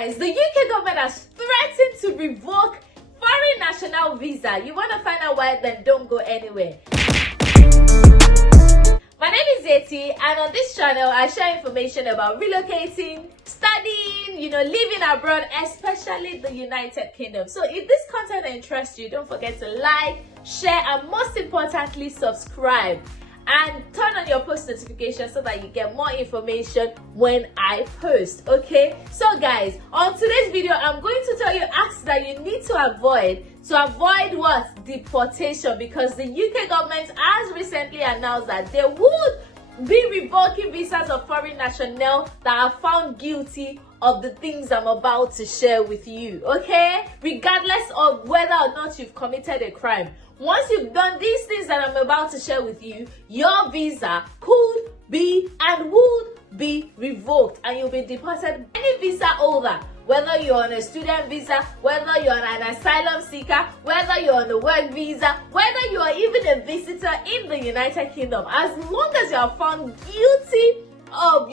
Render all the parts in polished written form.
guys, the UK government has threatened to revoke foreign national visa. You want to find out why? Then don't go anywhere. My name is Yeti, and on this channel I share information about relocating, studying, living abroad, especially the United Kingdom. So if this content interests you, don't forget to like, share, and most importantly subscribe. And turn on your post notifications so that you get more information when I post. Okay, so guys, on today's video I'm going to tell you acts that you need to avoid what? Deportation, because the UK government has recently announced that they would be revoking visas of foreign nationals that are found guilty of the things I'm about to share with you. Okay, regardless of whether or not you've committed a crime. Once you've done these things that I'm about to share with you, your visa could be and would be revoked and you'll be deported. Any visa holder, whether you're on a student visa, whether you're an asylum seeker, whether you're on a work visa, whether you are even a visitor in the United Kingdom, as long as you are found guilty of,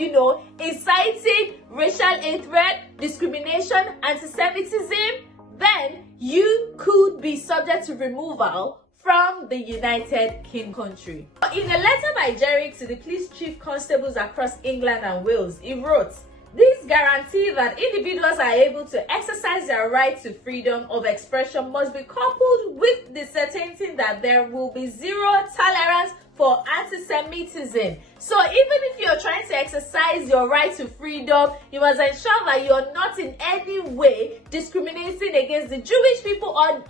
inciting racial hatred, discrimination, anti-Semitism, then you could be subject to removal from the United Kingdom country. In a letter by Jerry to the police chief constables across England and Wales, he wrote, "This guarantee that individuals are able to exercise their right to freedom of expression must be coupled with the certainty that there will be zero tolerance for anti-Semitism." So even if you're trying to exercise your right to freedom, you must ensure that you're not in any way discriminating against the Jewish people or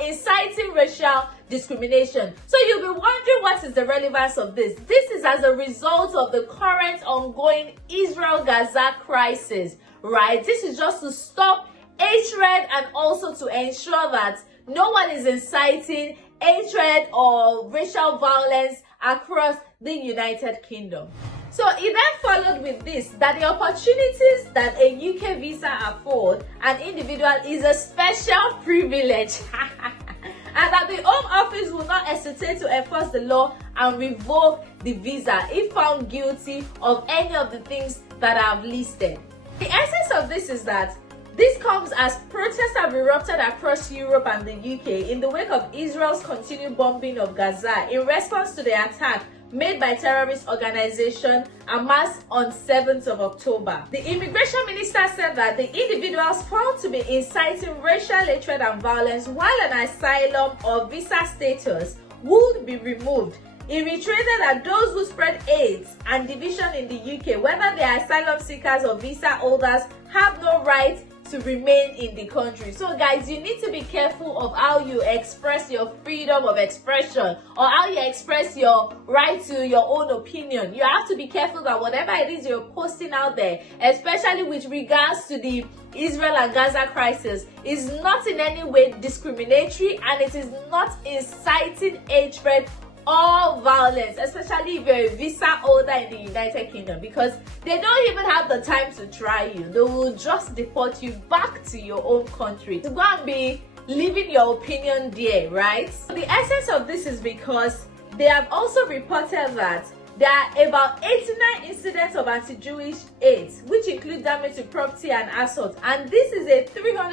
inciting racial discrimination. So you'll be wondering, what is the relevance of this? This is as a result of the current ongoing Israel-Gaza crisis, right? This is just to stop hatred and also to ensure that no one is inciting hatred or racial violence across the United Kingdom. So it then followed with this, that the opportunities that a UK visa affords an individual is a special privilege and that the Home Office will not hesitate to enforce the law and revoke the visa if found guilty of any of the things that I have listed. The essence of this is that this comes as protests have erupted across Europe and the UK in the wake of Israel's continued bombing of Gaza in response to the attack made by terrorist organization Hamas on 7th of October. The immigration minister said that the individuals found to be inciting racial hatred and violence while on asylum or visa status would be removed. He reiterated that those who spread hate and division in the UK, whether they are asylum seekers or visa holders, have no right to remain in the country. So guys, you need to be careful of how you express your freedom of expression or how you express your right to your own opinion. You have to be careful that whatever it is you're posting out there, especially with regards to the Israel and Gaza crisis, is not in any way discriminatory and it is not inciting hatred or violence, especially if you're a visa holder in the United Kingdom, because they don't even have the time to try you. They will just deport you back to your own country to go and be living your opinion there, right? The essence of this is because they have also reported that there are about 89 incidents of anti-Jewish hate, which include damage to property and assault, and this is a 24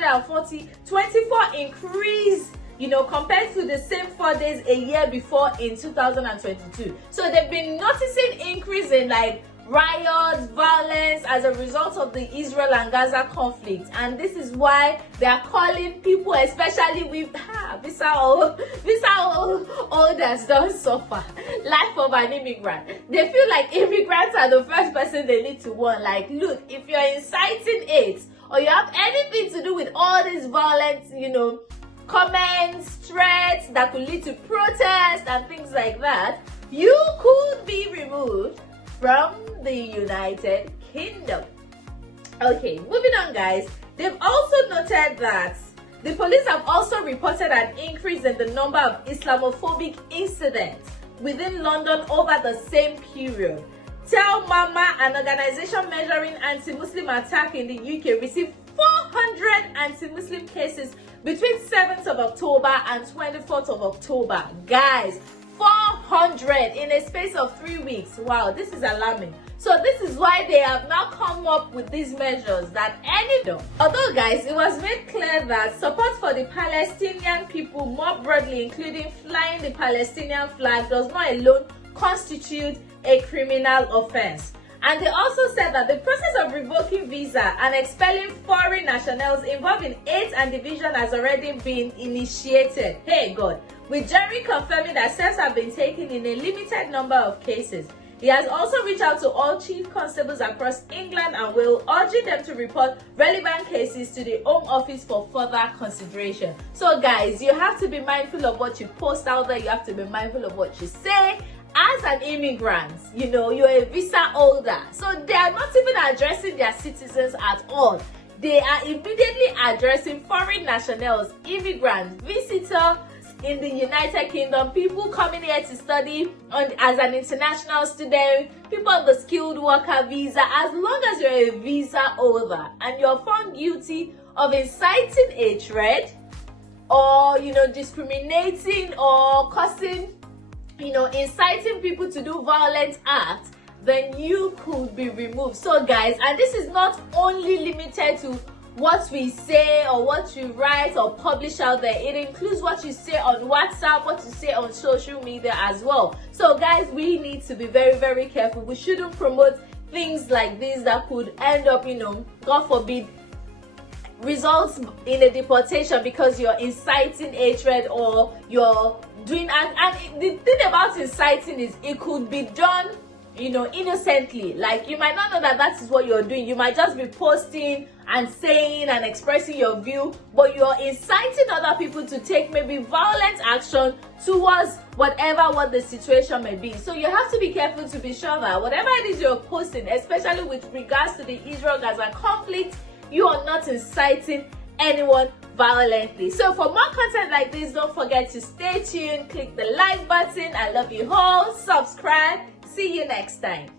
increase compared to the same 4 days a year before in 2022. So they've been noticing increase in riots, violence as a result of the Israel and Gaza conflict, and this is why they are calling people, especially with visa holders, don't suffer life of an immigrant. They feel like immigrants are the first person they need to warn. Like, look, if you're inciting hate or you have anything to do with all this violence, comments, threats that could lead to protests and things like that, you could be removed from the United Kingdom. Okay, moving on guys. They've also noted that the police have also reported an increase in the number of Islamophobic incidents within London over the same period. Tell Mama, an organization measuring anti-Muslim attack in the UK, received 400 anti-Muslim cases between 7th of October and 24th of October. Guys, 400 in a space of 3 weeks. Wow, this is alarming. So this is why they have now come up with these measures that although guys, it was made clear that support for the Palestinian people more broadly, including flying the Palestinian flag, does not alone constitute a criminal offense. And they also said that the process of revoking visa and expelling foreign nationals involved in hate and division has already been initiated. Hey God, with Jerry confirming that steps have been taken in a limited number of cases. He has also reached out to all chief constables across England and Wales, urging them to report relevant cases to the Home Office for further consideration. So guys, you have to be mindful of what you post out there. You have to be mindful of what you say. As an immigrant, you know, you're a visa holder. So they are not even addressing their citizens at all. They are immediately addressing foreign nationals, immigrants, visitors in the United Kingdom, people coming here to study as an international student, people on the skilled worker visa. As long as you're a visa holder and you're found guilty of inciting hatred or, you know, discriminating or causing, you know, inciting people to do violent acts, then you could be removed. So guys, and this is not only limited to what we say or what you write or publish out there. It includes what you say on WhatsApp, what you say on social media as well. So guys, we need to be very, very careful. We shouldn't promote things like this that could end up, you know, God forbid, results in a deportation because you're inciting hatred or you're doing. And the thing about inciting is it could be done, you know, innocently. Like, you might not know that that is what you're doing. You might just be posting and saying and expressing your view, but you're inciting other people to take maybe violent action towards what the situation may be. So you have to be careful to be sure that whatever it is you're posting, especially with regards to the Israel-Gaza conflict, you are not inciting anyone violently. So for more content like this, don't forget to stay tuned, click the like button. I love you all. Subscribe. See you next time.